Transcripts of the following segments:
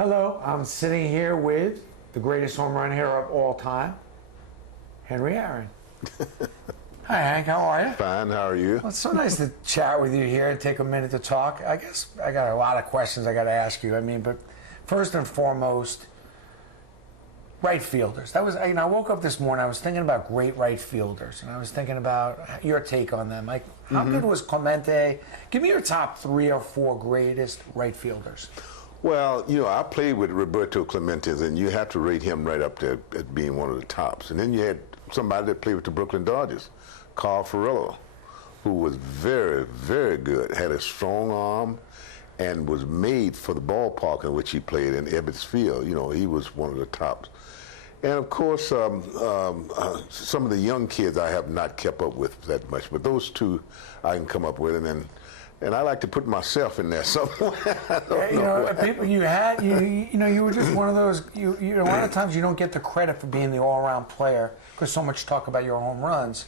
Hello, I'm sitting here with the greatest home run hitter of all time, Henry Aaron. Hi, Hank. How are you? Fine. How are you? Well, it's so nice to chat with you here and take a minute to talk. I guess I got a lot of questions I got to ask you. But first and foremost, right fielders. That was, I woke up this morning, I was thinking about great right fielders, and I was thinking about your take on them. Like, how good was Clemente? Give me your top 3 or 4 greatest right fielders. Well, I played with Roberto Clemente, and you have to rate him right up there at being one of the tops. And then you had somebody that played with the Brooklyn Dodgers, Carl Ferrello, who was very, very good, had a strong arm, and was made for the ballpark in which he played in Ebbets Field. He was one of the tops. And of course, some of the young kids I have not kept up with that much, but those two I can come up with, and I like to put myself in there somewhere. People you were just one of those. A lot of times you don't get the credit for being the all-around player because so much talk about your home runs.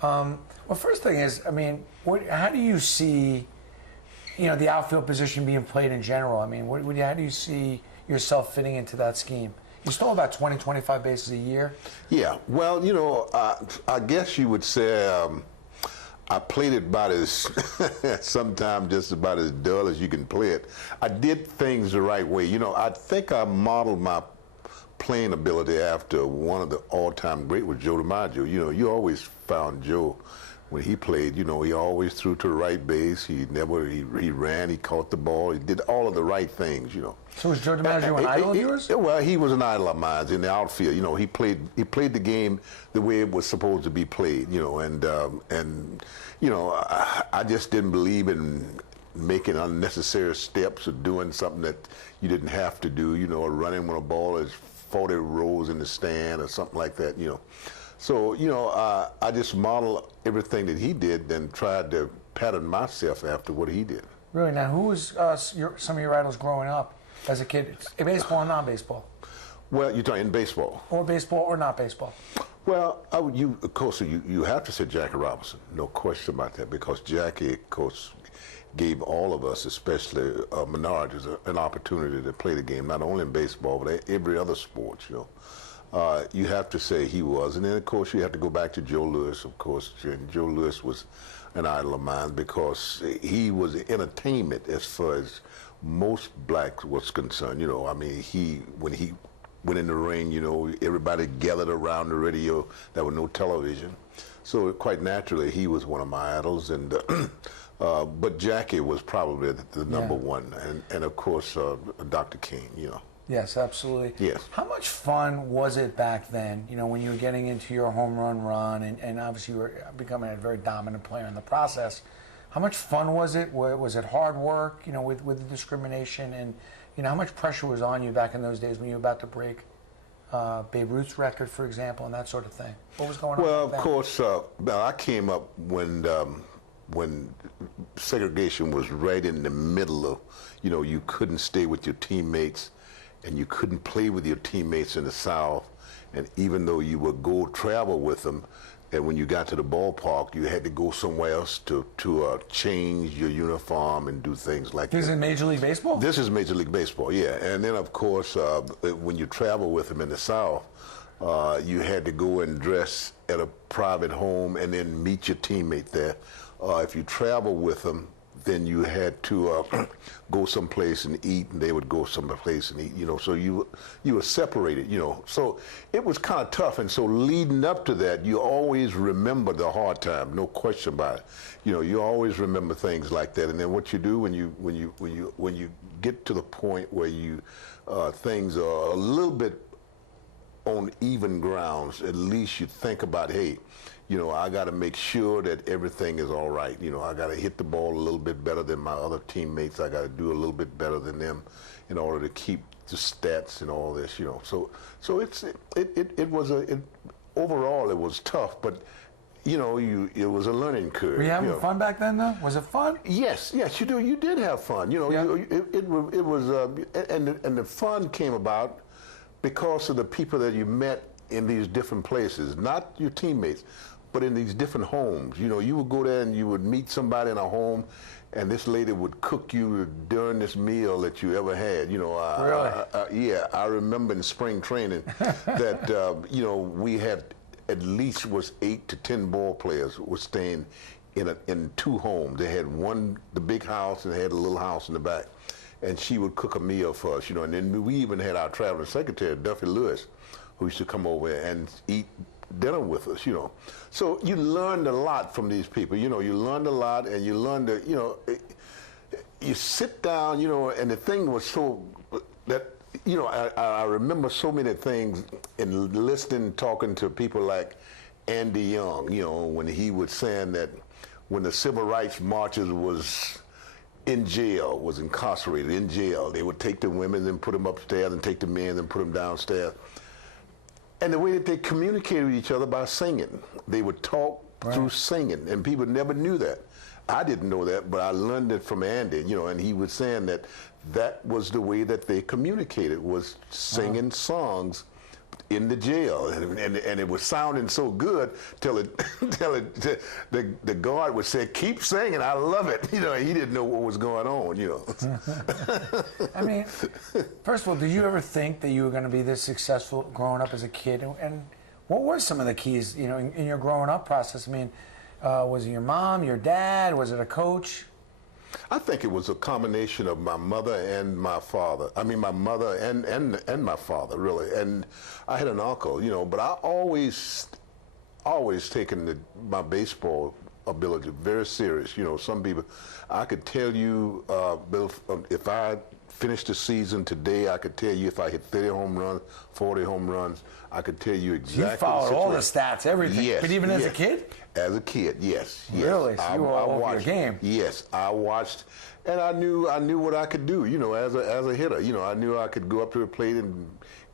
Well, first thing is, how do you see, the outfield position being played in general? How do you see yourself fitting into that scheme? You stole about 20, 25 bases a year. Yeah. Well, I guess you would say. I played it about as, sometimes just about as dull as you can play it. I did things the right way. I think I modeled my playing ability after one of the all-time great was Joe DiMaggio. You always found Joe when he played, he always threw to the right base. He ran, he caught the ball, he did all of the right things, So was Joe DiMaggio an idol of yours? Well, he was an idol of mine in the outfield. He played the game the way it was supposed to be played, I just didn't believe in making unnecessary steps or doing something that you didn't have to do, or running when a ball is 40 rows in the stand or something like that, So, I just modeled everything that he did and tried to pattern myself after what he did. Really? Now, who was some of your idols growing up as a kid? Baseball or non-baseball? Well, you're talking in baseball. Or baseball or not baseball? Well, of course, you have to say Jackie Robinson. No question about that, because Jackie, of course, gave all of us, especially minorities, an opportunity to play the game, not only in baseball, but every other sport, You have to say he was. And then, of course, you have to go back to Joe Louis, of course. And Joe Louis was an idol of mine because he was entertainment as far as most blacks was concerned. When he went in the ring, everybody gathered around the radio. There was no television. So quite naturally, he was one of my idols. And but Jackie was probably the number one. And of course, Dr. King, Yes, absolutely. Yes. How much fun was it back then, when you were getting into your home run, and obviously you were becoming a very dominant player in the process? How much fun was it? Was it hard work, with the discrimination? And, how much pressure was on you back in those days when you were about to break Babe Ruth's record, for example, and that sort of thing? What was going on? Well, of course, I came up when segregation was right in the middle of, you couldn't stay with your teammates, and you couldn't play with your teammates in the South, and even though you would go travel with them, and when you got to the ballpark, you had to go somewhere else to change your uniform and do things like that. This is Major League Baseball? This is Major League Baseball, yeah. And then, of course, when you travel with them in the South, you had to go and dress at a private home and then meet your teammate there. If you travel with them, then you had to go someplace and eat, and they would go someplace and eat, so you were separated, So it was kind of tough, and so leading up to that, you always remember the hard time, no question about it. You always remember things like that, and then what you do when you get to the point where things are a little bit on even grounds, at least you think about, hey, I got to make sure that everything is all right. I got to hit the ball a little bit better than my other teammates. I got to do a little bit better than them in order to keep the stats and all this. So overall it was tough, but it was a learning curve. Were you having fun back then, though? Was it fun? Yes, you did have fun. It was, and the fun came about because of the people that you met in these different places, not your teammates, but in these different homes. You would go there and you would meet somebody in a home, and this lady would cook you during this meal that you ever had. You know, Really? I remember in spring training that you know, we had at least was 8 to 10 ball players were staying in 2 homes. They had one, the big house, and they had a little house in the back. And she would cook a meal for us, you know. And then we even had our traveling secretary, Duffy Lewis, who used to come over and eat dinner with us, you know. So you learned a lot from these people, you know. You learned a lot, and you learned to, you know, you sit down, you know, and the thing was so that, you know, I remember so many things in listening, talking to people like Andy Young, you know, when he was saying that when the civil rights marchers was in jail, was incarcerated in jail, they would take the women and put them upstairs and take the men and put them downstairs. And the way that they communicated with each other by singing, they would talk through singing, and people never knew that. I didn't know that, but I learned it from Andy, you know, and he was saying that that was the way that they communicated, was singing songs in the jail, and it was sounding so good till the guard would say, "Keep singing, I love it." You know, he didn't know what was going on. You know. I mean, first of all, did you ever think that you were going to be this successful growing up as a kid? And what were some of the keys, you know, in your growing up process? I mean, was it your mom, your dad? Was it a coach? I think it was a combination of my mother and my father. I mean, my mother and my father, really. And I had an uncle, you know, but I always taken my baseball ability very serious. You know, some people, I could tell you, Bill, if I finished the season today, I could tell you if I hit 30 home runs, 40 home runs, I could tell you exactly. You followed all the stats, everything. Yes. But even as a kid? As a kid, yes. Really? So you were all over your game? Yes, I watched, and I knew what I could do. You know, as a hitter, you know, I knew I could go up to the plate and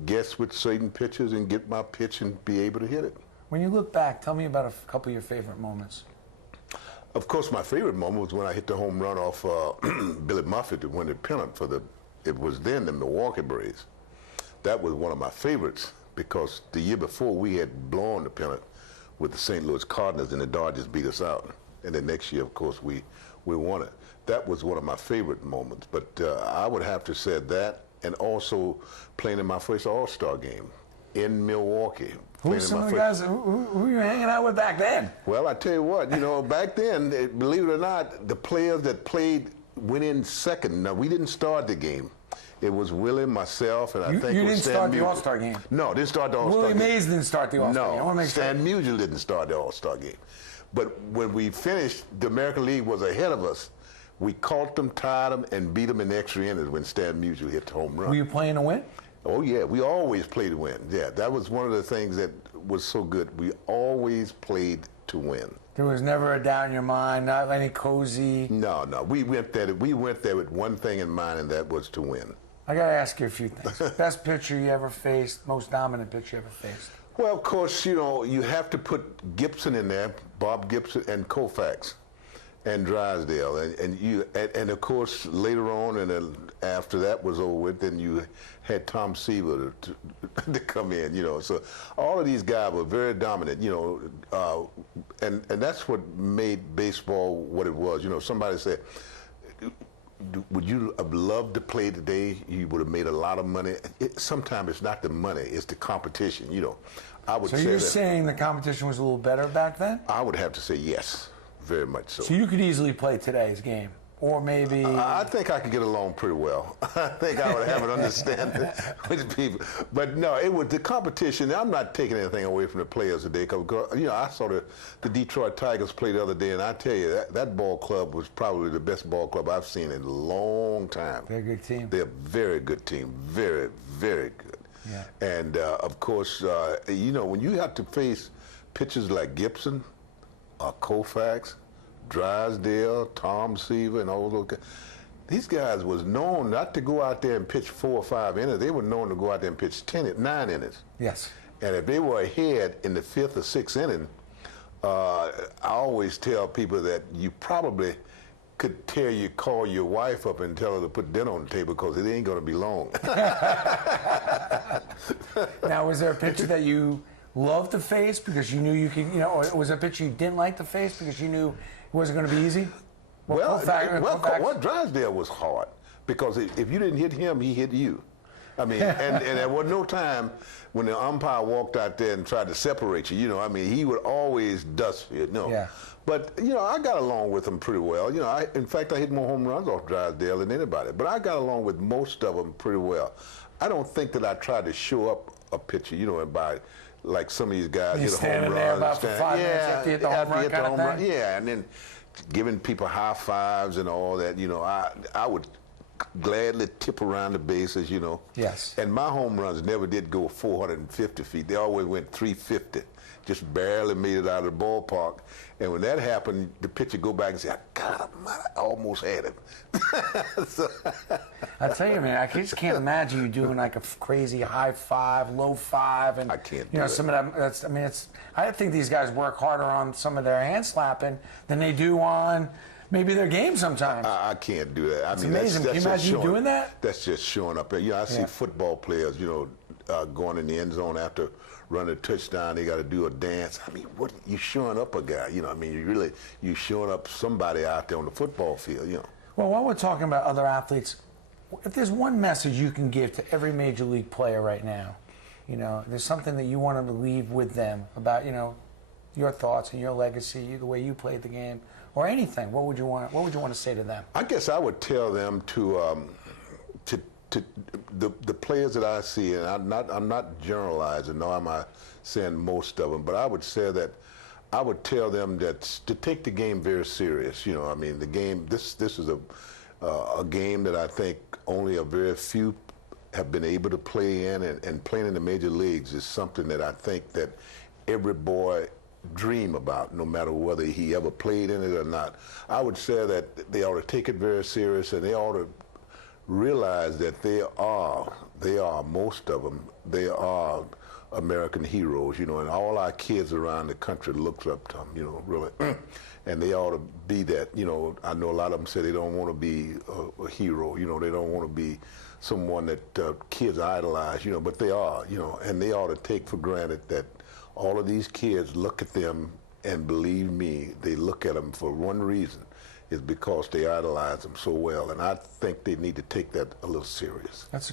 guess with certain pitches and get my pitch and be able to hit it. When you look back, tell me about a couple of your favorite moments. Of course, my favorite moment was when I hit the home run off Billy Murphy to win the pennant for it was then the Milwaukee Braves. That was one of my favorites because the year before we had blown the pennant with the St. Louis Cardinals, and the Dodgers beat us out. And the next year, of course, we won it. That was one of my favorite moments. But I would have to say that, and also playing in my first All-Star game in Milwaukee. Who were some of the guys who were you hanging out with back then? Well, I tell you what, you know, back then, believe it or not, the players that played went in second. Now, we didn't start the game. It was Willie, myself, and I think you it was didn't start the All-Star game? No, didn't start the All-Star game. Willie Mays didn't start the All-Star game. No, Stan Musial didn't start the All-Star game. But when we finished, the American League was ahead of us. We caught them, tied them, and beat them in extra innings when Stan Musial hit the home run. Were you playing to win? Oh, yeah. We always played to win. Yeah, that was one of the things that was so good. We always played to win. There was never a doubt in your mind, not any cozy? No. We went there with one thing in mind, and that was to win. I got to ask you a few things. Best pitcher you ever faced, most dominant pitcher you ever faced? Well, of course, you know, you have to put Gibson in there, Bob Gibson, and Koufax, and Drysdale. And of course, later on, and then after that was over with, then you had Tom Seaver to come in, you know. So all of these guys were very dominant, you know, and that's what made baseball what it was. You know, somebody said, would you have loved to play today? You would have made a lot of money. Sometimes it's not the money, it's the competition, you know. I would say you're saying the competition was a little better back then? I would have to say yes, very much so. So you could easily play today's game? Or maybe... I think I could get along pretty well. I think I would have an understanding with people. But no, it was the competition. I'm not taking anything away from the players today. Because, you know, I saw the Detroit Tigers play the other day, and I tell you, that ball club was probably the best ball club I've seen in a long time. They're a good team. They're a very good team. Very, very good. Yeah. And, of course, you know, when you have to face pitchers like Gibson, Koufax, Drysdale, Tom Seaver, and all those guys. These guys was known not to go out there and pitch 4 or 5 innings. They were known to go out there and pitch 9 innings. Yes. And if they were ahead in the 5th or 6th inning, I always tell people that you probably could call your wife up and tell her to put dinner on the table because it ain't going to be long. Now, was there a pitcher that you loved to face because you knew you could, you know, or was there a pitcher you didn't like to face because you knew it wasn't going to be easy? Well, Drysdale was hard because if you didn't hit him, he hit you. I mean, and there was no time when the umpire walked out there and tried to separate you. You know, I mean, he would always dust you. Yeah. But you know, I got along with him pretty well. You know, in fact, I hit more home runs off Drysdale than anybody. But I got along with most of them pretty well. I don't think that I tried to show up a pitcher, you know, and by like some of these guys hit a home run. There about for 5 minutes after you hit the home run kind of thing? Yeah, and then giving people high fives and all that. You know, I would gladly tip around the bases, you know. Yes. And my home runs never did go 450 feet. They always went 350. Just barely made it out of the ballpark. And when that happened, the pitcher go back and say, God, I almost had him. So, I tell you, man, I just can't imagine you doing like a crazy high five, low five, and I can't you know do some of them. I think these guys work harder on some of their hand slapping than they do on maybe their game sometimes. I can't do that. It's amazing. Can you imagine you doing that? That's just showing up. You know, I see football players, you know, going in the end zone after running a touchdown. They got to do a dance. I mean, what you showing up a guy? You know, I mean, you showing up somebody out there on the football field. You know. Well, while we're talking about other athletes, if there's one message you can give to every major league player right now, you know, there's something that you want to leave with them about, you know, your thoughts and your legacy, the way you played the game, or anything. What would you want to say to them? I guess I would tell them to the players that I see, and I'm not generalizing, nor am I saying most of them, but I would say that I would tell them that to take the game very serious. You know, I mean, the game. This is a game that I think only a very few have been able to play in, and playing in the major leagues is something that I think that every boy dream about, no matter whether he ever played in it or not. I would say that they ought to take it very serious, and they ought to realize that they are most of them, they are American heroes, you know, and all our kids around the country looks up to them, you know, really. And they ought to be that, you know. I know a lot of them say they don't want to be a hero, you know, they don't want to be someone that kids idolize, you know, but they are, you know, and they ought to take for granted that all of these kids look at them, and believe me, they look at them for one reason, is because they idolize them so well. And I think they need to take that a little serious. That's